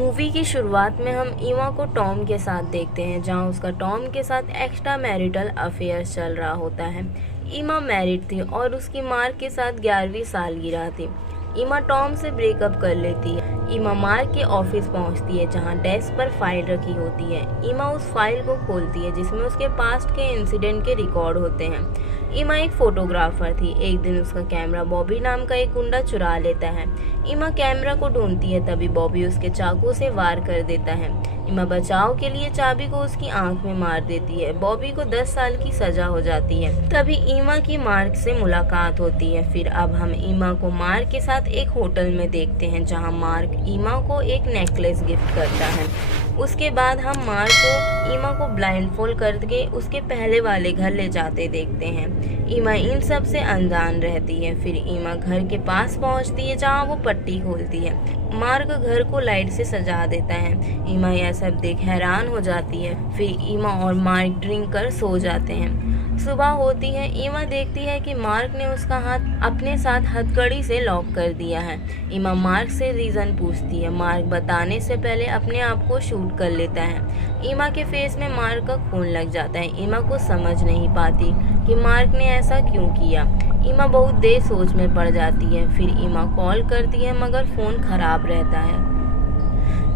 Movie की शुरुआत में हम ईमा को टॉम के साथ देखते हैं, जहां उसका टॉम के साथ एक्स्ट्रा मैरिटल अफेयर चल रहा होता है। ईमा मैरिड थी और उसकी मार्क के साथ 11वीं सालगिरह थी। ईमा टॉम से ब्रेकअप कर लेती है। ईमा मार्क के ऑफिस पहुंचती है, जहां डेस्क पर फाइल रखी होती है। ईमा उस फाइल को खोलती है जिसमें उसके पास्ट के इंसिडेंट के रिकॉर्ड होते हैं। ईमा एक फोटोग्राफर थी। एक दिन उसका कैमरा बॉबी नाम का एक गुंडा चुरा लेता है। ईमा कैमरा को ढूंढती है, तभी बॉबी उसके चाकू से वार कर देता है। ईमा बचाव के लिए चाबी को उसकी आंख में मार देती है। बॉबी को 10 साल की सजा हो जाती है। तभी ईमा की मार्क से मुलाकात होती है। फिर अब हम ईमा को मार्क के साथ एक होटल में देखते हैं, जहां मार्क ईमा को एक नेकलेस गिफ्ट करता है। उसके बाद हम मार्क को ईमा को ब्लाइंडफोल्ड करके उसके पहले वाले घर ले जाते देखते हैं। ईमा इन सब से अनजान रहती है। फिर ईमा घर के पास पहुंचती है, जहां वो पट्टी खोलती है। मार्क घर को लाइट से सजा देता है। ईमा यह सब देख हैरान हो जाती है। फिर ईमा और मार्क ड्रिंक कर सो जाते हैं। सुबह होती है। ईमा देखती है कि मार्क ने उसका हाथ अपने साथ हथकड़ी से लॉक कर दिया है। ईमा मार्क से रीज़न पूछती है। मार्क बताने से पहले अपने आप को शूट कर लेता है। ईमा के फेस में मार्क का खून लग जाता है। ईमा को समझ नहीं पाती कि मार्क ने ऐसा क्यों किया। ईमा बहुत देर सोच में पड़ जाती है। फिर ईमा कॉल करती है, मगर फ़ोन खराब रहता है।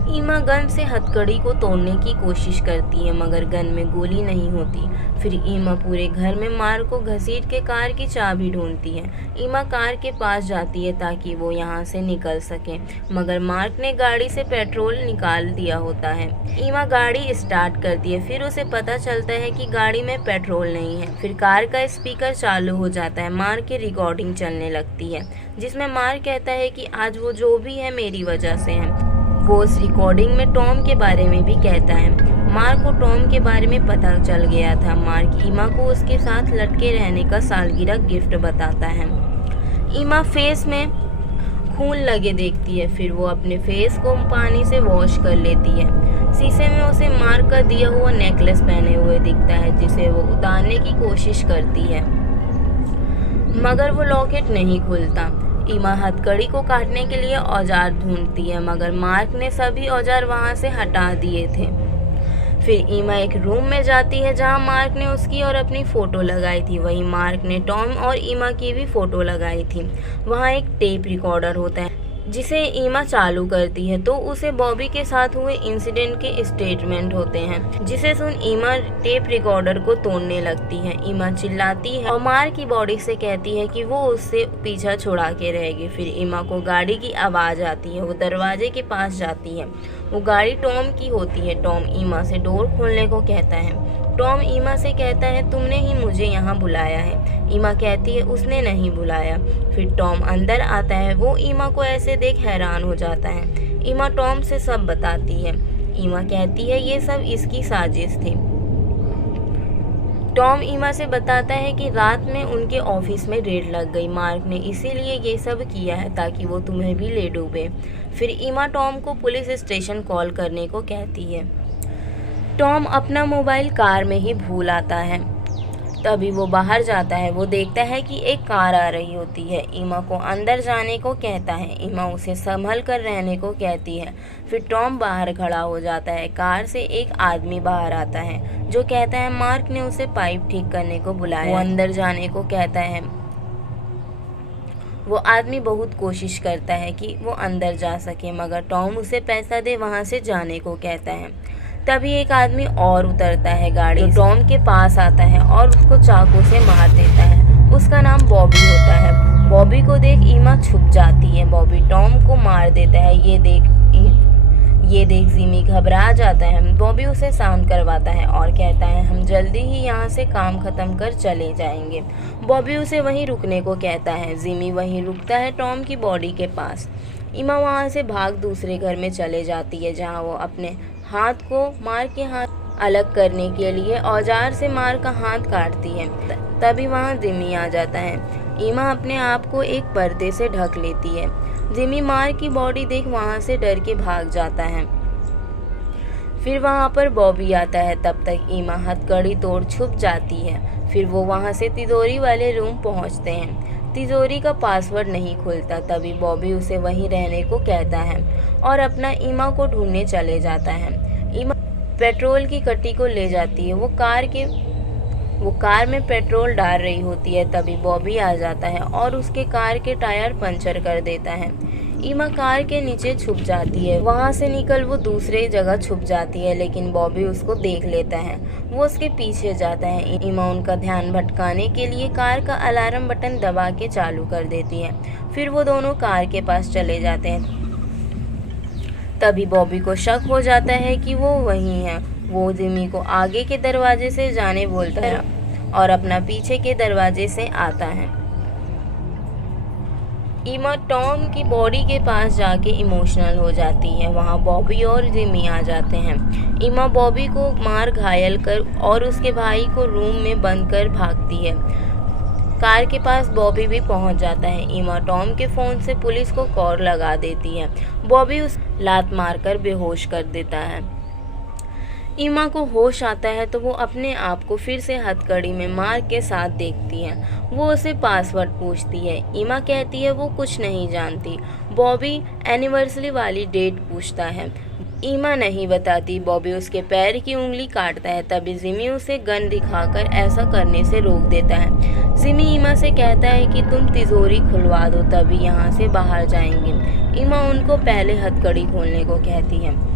ईमा गन से हथकड़ी को तोड़ने की कोशिश करती है, मगर गन में गोली नहीं होती। फिर ईमा पूरे घर में मार्क को घसीट के कार की चाबी ढूंढती है। ईमा कार के पास जाती है ताकि वो यहाँ से निकल सके, मगर मार्क ने गाड़ी से पेट्रोल निकाल दिया होता है। ईमा गाड़ी स्टार्ट करती है। फिर उसे पता चलता है कि गाड़ी में पेट्रोल नहीं है। फिर कार का स्पीकर चालू हो जाता है। मार्क की रिकॉर्डिंग चलने लगती है, जिसमें मार्क कहता है कि आज वो जो भी है मेरी वजह से है। वो उस रिकॉर्डिंग में टॉम के बारे में भी कहता है। मार्क को टॉम के बारे में पता चल गया था। मार्क ईमा को उसके साथ लटके रहने का सालगिरह गिफ्ट बताता है। ईमा फेस में खून लगे देखती है। फिर वो अपने फेस को पानी से वॉश कर लेती है। शीशे में उसे मार्क का दिया हुआ नेकलेस पहने हुए दिखता है, जिसे वो उतारने की कोशिश करती है, मगर वो लॉकेट नहीं खुलता। ईमा हथकड़ी को काटने के लिए औजार ढूंढती है, मगर मार्क ने सभी औजार वहां से हटा दिए थे। फिर ईमा एक रूम में जाती है, जहां मार्क ने उसकी और अपनी फ़ोटो लगाई थी। वहीं मार्क ने टॉम और ईमा की भी फ़ोटो लगाई थी। वहां एक टेप रिकॉर्डर होता है, जिसे ईमा चालू करती है तो उसे बॉबी के साथ हुए इंसिडेंट के स्टेटमेंट होते हैं, जिसे सुन ईमा टेप रिकॉर्डर को तोड़ने लगती है। ईमा चिल्लाती है और मार्क की बॉडी से कहती है कि वो उससे पीछा छुड़ा के रहेगी। फिर ईमा को गाड़ी की आवाज़ आती है। वो दरवाजे के पास जाती है। वो गाड़ी टॉम की होती है। टॉम ईमा से डोर खोलने को कहता है। टॉम ईमा से कहता है, तुमने ही मुझे यहाँ बुलाया है। ईमा कहती है, उसने नहीं बुलाया। फिर टॉम अंदर आता है। वो ईमा को ऐसे देख हैरान हो जाता है। ईमा टॉम से सब बताती है। ईमा कहती है ये सब इसकी साजिश थी। टॉम ईमा से बताता है कि रात में उनके ऑफिस में रेड लग गई। मार्क ने इसीलिए ये सब किया है ताकि वो तुम्हें भी ले डूबे। फिर ईमा टॉम को पुलिस स्टेशन कॉल करने को कहती है। टॉम अपना मोबाइल कार में ही भूल आता है। तभी वो बाहर जाता है। वो देखता है कि एक कार आ रही होती है। ईमा को अंदर जाने को कहता है। ईमा उसे संभल कर रहने को कहती है। फिर टॉम बाहर खड़ा हो जाता है। कार से एक आदमी बाहर आता है, जो कहता है मार्क ने उसे पाइप ठीक करने को बुलाया। वो अंदर जाने को कहता है। वो आदमी बहुत कोशिश करता है कि वो अंदर जा सके, मगर टॉम उसे पैसा दे वहाँ से जाने को कहता है। तभी एक आदमी और उतरता है गाड़ी, जो टॉम के पास आता है और उसको चाकू से मार देता है। उसका नाम बॉबी होता है। बॉबी को देख ईमा छुप जाती है। बॉबी टॉम को मार देता है। ये देख जिमी घबरा जाता है। बॉबी उसे शांत करवाता है और कहता है, हम जल्दी ही यहाँ से काम खत्म कर चले जाएंगे। बॉबी उसे वहीं रुकने को कहता है। जिमी वहीं रुकता है टॉम की बॉडी के पास। ईमा वहाँ से भाग दूसरे घर में चले जाती है, जहाँ वो अपने हाथ को मार के हाथ अलग करने के लिए औजार से मार का हाथ काटती है। तभी वहाँ जिमी आ जाता है। ईमा अपने आप को एक पर्दे से ढक लेती है। जिमी मार की बॉडी देख वहाँ से डर के भाग जाता है। फिर वहाँ पर बॉबी आता है। तब तक ईमा हथकड़ी तोड़ छुप जाती है। फिर वो वहाँ से तिजोरी वाले रूम पहुँचते हैं। तिजोरी का पासवर्ड नहीं खुलता। तभी बॉबी उसे वहीं रहने को कहता है और अपना ईमा को ढूंढने चले जाता है। ईमा पेट्रोल की कट्टी को ले जाती है। वो कार में पेट्रोल डाल रही होती है। तभी बॉबी आ जाता है और उसके कार के टायर पंचर कर देता है। ईमा कार के नीचे छुप जाती है। वहां से निकल वो दूसरे जगह छुप जाती है, लेकिन बॉबी उसको देख लेता है। वो उसके पीछे जाता है। ईमा उनका ध्यान भटकाने के लिए कार का अलार्म बटन दबा के चालू कर देती है। फिर वो दोनों कार के पास चले जाते हैं। तभी बॉबी को शक हो जाता है कि वो वही है। वो जिमी को आगे के दरवाजे से जाने बोलता है और अपना पीछे के दरवाजे से आता है। ईमा टॉम की बॉडी के पास जाके इमोशनल हो जाती है। वहाँ बॉबी और जिमी आ जाते हैं। ईमा बॉबी को मार घायल कर और उसके भाई को रूम में बंद कर भागती है। कार के पास बॉबी भी पहुंच जाता है। ईमा टॉम के फ़ोन से पुलिस को कॉल लगा देती है। बॉबी उस लात मारकर बेहोश कर देता है। ईमा को होश आता है तो वो अपने आप को फिर से हथकड़ी में मार के साथ देखती है। वो उसे पासवर्ड पूछती है। ईमा कहती है वो कुछ नहीं जानती। बॉबी एनिवर्सरी वाली डेट पूछता है। ईमा नहीं बताती। बॉबी उसके पैर की उंगली काटता है। तभी जिमी उसे गन दिखाकर ऐसा करने से रोक देता है। जिमी ईमा से कहता है कि तुम तिजोरी खुलवा दो, तभी यहाँ से बाहर जाएंगे। ईमा उनको पहले हथकड़ी खोलने को कहती है।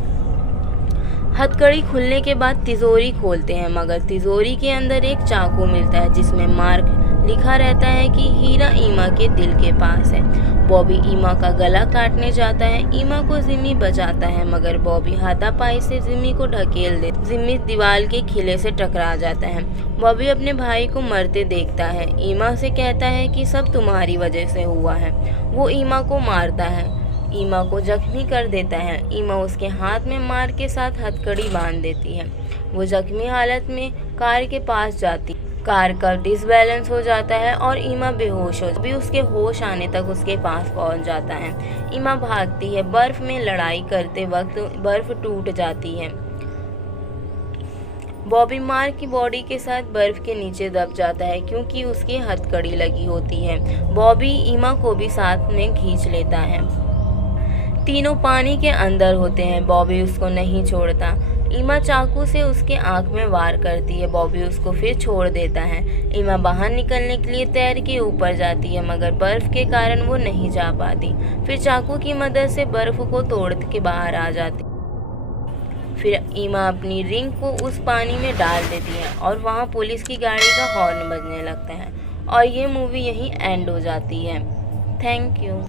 हथकड़ी खुलने के बाद तिजोरी खोलते हैं, मगर तिजोरी के अंदर एक चाकू मिलता है जिसमें मार्क लिखा रहता है कि हीरा ईमा के दिल के पास है। बॉबी ईमा का गला काटने जाता है। ईमा को जिमी बचाता है, मगर बॉबी हाथापाई से जिमी को ढकेल दे। जिमी दीवार के खिले से टकरा जाता है। बॉबी अपने भाई को मरते देखता है। ईमा से कहता है कि सब तुम्हारी वजह से हुआ है। वो ईमा को मारता है, ईमा को जख्मी कर देता है। ईमा उसके हाथ में मार के साथ हथकड़ी बांध देती है। वो जख्मी हालत में कार के पास जाती। कार का डिसबैलेंस हो जाता है और ईमा बेहोश हो भी उसके होश आने तक उसके पास पहुंच जाता है। ईमा भागती है। बर्फ में लड़ाई करते वक्त बर्फ टूट जाती है। बॉबी मार की बॉडी के साथ बर्फ के नीचे दब जाता है क्योंकि उसकी हथकड़ी लगी होती है। बॉबी ईमा को भी साथ में खींच लेता है। तीनों पानी के अंदर होते हैं। बॉबी उसको नहीं छोड़ता। ईमा चाकू से उसके आंख में वार करती है। बॉबी उसको फिर छोड़ देता है। ईमा बाहर निकलने के लिए तैर के ऊपर जाती है, मगर बर्फ के कारण वो नहीं जा पाती। फिर चाकू की मदद से बर्फ को तोड़ के बाहर आ जाती। फिर ईमा अपनी रिंग को उस पानी में डाल देती है और वहाँ पुलिस की गाड़ी का हॉर्न बजने लगता है और ये मूवी यहीं एंड हो जाती है। Thank you.